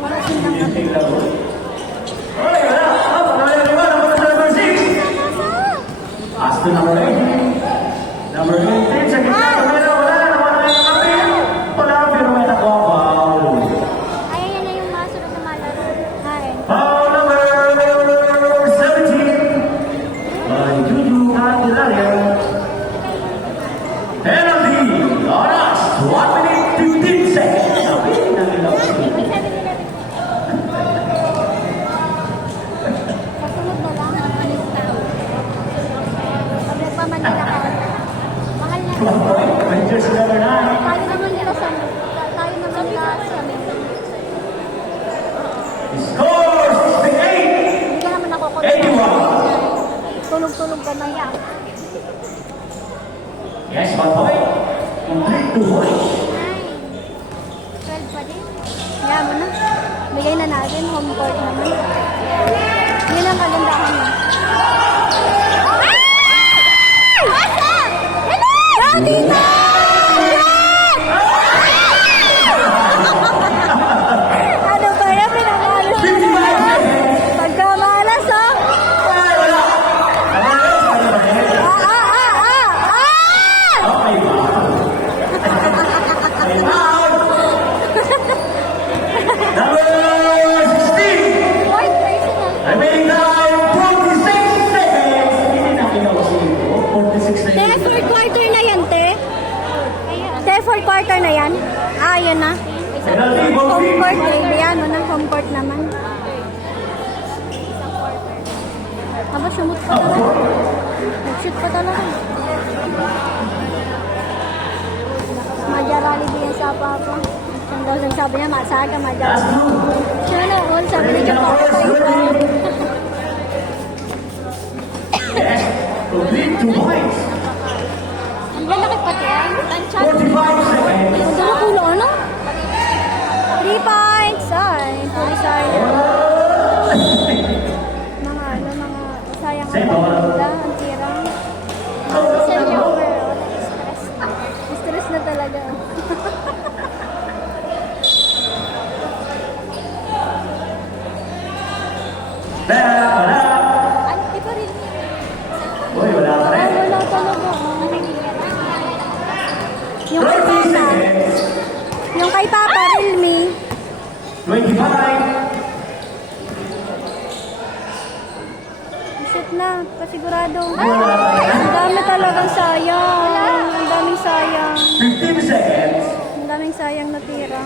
Wala silang kapit. Aston number 8. Number 18 sa gitna. Wala naman yung kapit. Wala pero may nakuha foul. Ay, yan na yung masunod na malaro. Ay. Foul number 17. By Juju Candelaria. Penalty. Oras. 1 minute 15 seconds. Sabi ng ilaw. Kasunod na lang ang panista. Pag nagpamanila ka, mahal na. Manchester number 9. Tayo naman nila sa Score 68. Hindi ka naman nakukulit. 81. Tulog-tulog ka na yan. Yes, 1 point. Complete 2 points. 12 pa din. Kaya mo na. Bigay na natin. Home court naman. Yun ang kagandahan mo. Dito! Ano ba yan? Pinangalas 55 seconds. Pagkamalas, oh! Okay ba? Number 16. White personal. Remaining time 46 seconds. Hindi na kinausin ko. 46 na Te, yun. fourth quarter na yan, te. Te, fourth quarter na yan. Ah, yun na. Penalty, Home ball court, baby. Ano na, home court naman. Aba, sumut pa talaga. Nag-shoot pa talaga. Majarali din yan sa papa. Siyang daw siyang sabi niya, masaga, majarali. Siya na, all sabi niya, papa tayo pa. Yes. Complete 2 points. Ang lalaki pati yan. 45 seconds. Ang dala kulo, ano? 3 points. Ay, puri sayang. Mga ano, mga sayang ang pagkula, ang tira. Sayang overall. Stress. Stress na talaga. Wala. Ay, di pa rin. Uy, wala pa Ay, rin. wala talaga. Yung kay 30 Papa. seconds. Yung kay Papa, Realme. 25. Shoot na, pasigurado. Ang dami talagang sayang. Ang daming sayang. 15 seconds. Ang daming sayang natira.